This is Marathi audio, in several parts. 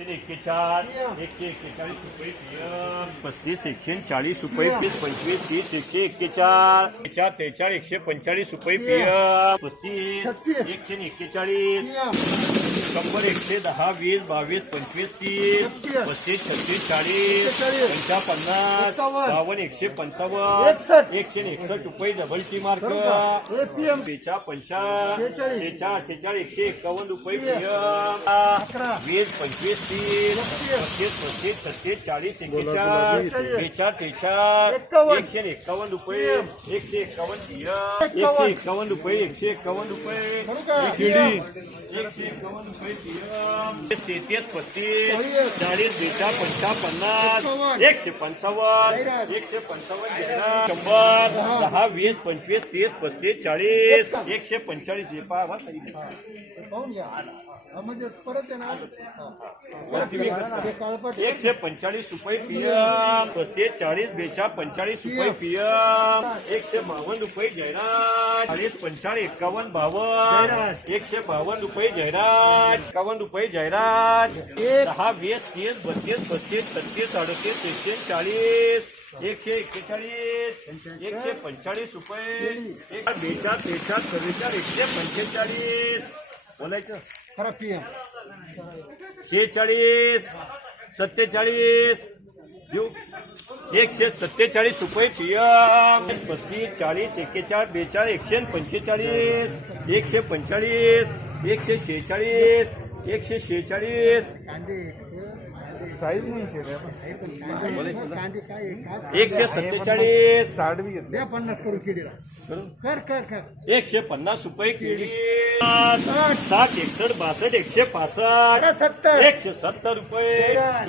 एकशे एक्केचाळीस रुपये पस्तीस एकशे चाळीस रुपये पीस पंचवीस तीस एकशे एक्केचाळ चार त्रेचाळ एकशे पंचेचाळीस रुपये पीएम पस्तीस एकशे एक्केचाळीस. शंभर एकशे दहा वीस बावीस पंचवीस तीस. पस्तीस छत्तीस चाळीस. पंचा पन्नास. बावन्न एकशे पंचावन्न. एकशे एकसष्ट रुपये डबल टी मार्क बेचा पंचा. त्रेचाळ अठ्ठेचाळ एकशे एकावन्न रुपये पीएम वीस पंचवीस पस्तीस पस्तीस छत्तीस चाळीस एक्केचाळीस बेचाळ त्रेचाळ एकशे एकावन्न रुपये एकशे. एकावन्न पीएम एकशे एकावन्न रुपये एकशे एकावन्न रुपये. तेहतीस पस्तीस चाळीस. बेचाळ पंचा पन्नास. एकशे पंचावन्न. एकशे पंचावन्न शंभर. दहा. वीस पंचवीस तीस पस्तीस चाळीस. एकशे पंचेचाळीस हे पहा बा ताई. म्हणजे परत आहे ना एकशे पंचेचाळीस रुपये पीएम पस्तीस चाळीस बेचाळ पंचेचाळीस रुपये पीएम एकशे बावन्न रुपये जाहिरात चाळीस पंचाळीस एक्कावन्न बावन्न एकशे बावन्न रुपये जाहिरात एक्कावन्न रुपये जाहिरात दहा वीस तीस बत्तीस पस्तीस छत्तीस अडतीस एकशे चाळीस एकशे एक्केचाळीस एकशे पंचेचाळीस रुपये एक बेचाळ त्रेचाळ चव्वेचाळ एकशे पंचेचाळीस बोलायचं खरा पीएम शेहेचाळीस सत्तेचाळीस. देऊ. एकशे सत्तेचाळीस रुपये पीएम पस्तीस चाळीस एक्केचाळीस बेचाळीस एकशे पंचेचाळीस. एकशे पंचेचाळीस एकशे शेहेचाळीस एकशे शेहेचाळीस. साईज एकशे सत्तेचाळीस. घेतले. द्या पन्नास करू किडीला. कर? कर कर एकशे पन्नास रुपये केळी साठ. एकसष्ट बासष्ट एकशे पासष्ट. सत्तर. एकशे सत्तर रुपये.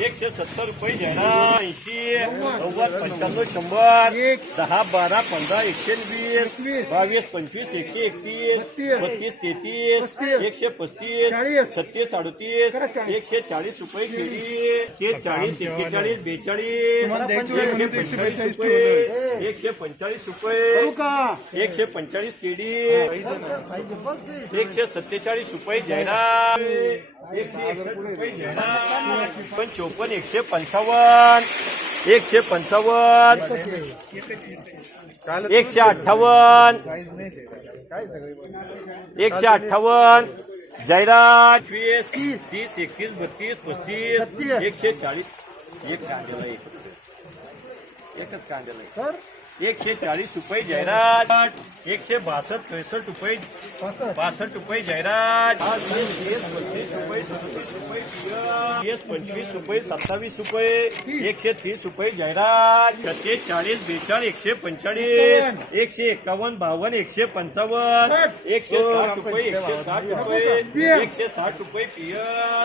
एकशे सत्तर रुपये जरा ऐंशी. नव्वद. पंच्याण्णव शंभर. एक. दहा बारा पंधरा एकशे वीस. बावीस पंचवीस एकशे एकतीस. बत्तीस. बत्तीस तेहतीस. एकशे पस्तीस. छत्तीस अडतीस. एकशे चाळीस. रुपये केळी ते चाळीस एक्केचाळीस बेचाळीस. एकशे एकशे बेचाळीस रुपये. एकशे पंचेचाळीस रुपये. करू का? एकशे एकशे सत्तेचाळीस रुपये जाहिरात एकशे रुपये पण चोपन्न एकशे पंचावन्न. एकशे पंचावन्न. एकशे अठ्ठावन्न. एकशे अठ्ठावन्न. वीस तीस एकतीस बत्तीस पस्तीस. एकशे चाळीस एक कांद्याला एक एकच कांद्याला एक. एकशे चाळीस रुपये जाहिरात एकशे बासष्ट त्रेसष्ट रुपये बासष्ट रुपये जाहिरात आज रुपये सदतीस रुपये पंचवीस रुपये सत्तावीस रुपये. एकशे तीस रुपये जाहिरात छत्तीस चाळीस बेचाळ एकशे पंचेचाळीस एकशे एकावन्न बावन्न एकशे पंचावन्न एकशे साठ रुपये एकशे साठ रुपये. एकशे साठ रुपये पिय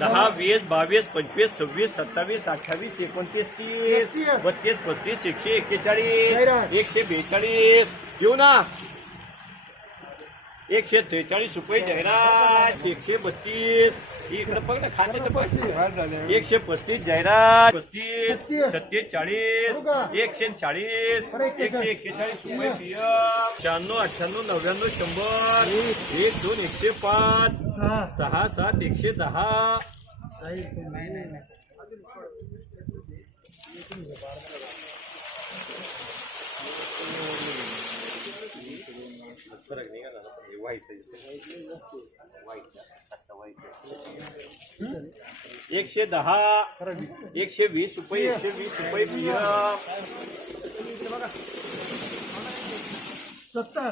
दहा वीस बावीस पंचवीस सव्वीस सत्तावीस अठ्ठावीस एकोणतीस तीस. बत्तीस पस्तीस एकशे एक्केचाळीस. एकशे बेचाळीस. घेऊ ना. एकशे त्रेचाळीस रुपये जाहिरात एकशे बत्तीस. इकडे बघ ना खात्याचे पैसे एकशे पस्तीस जाहिरात पस्तीस सत्तेचाळीस एकशे चाळीस एकशे एक्केचाळीस रुपये पीएम शहाण्णव अठ्ठ्याण्णव नव्याण्णव शंभर. एक दोन एकशे पाच. सहा सात एकशे दहा. एकशे दहा एकशे वीस रुपये एकशे वीस रुपये पीएम सत्तर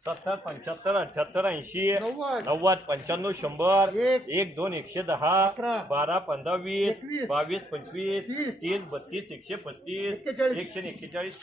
सत्तर पंच्याहत्तर अठ्याहत्तर ऐंशी नव्वद. पंच्याण्णव शंभर एक. दोन एकशे दहा. बारा पंधरा वीस. बावीस पंचवीस तीस. तीस बत्तीस एकशे पस्तीस एकशे एक्केचाळीस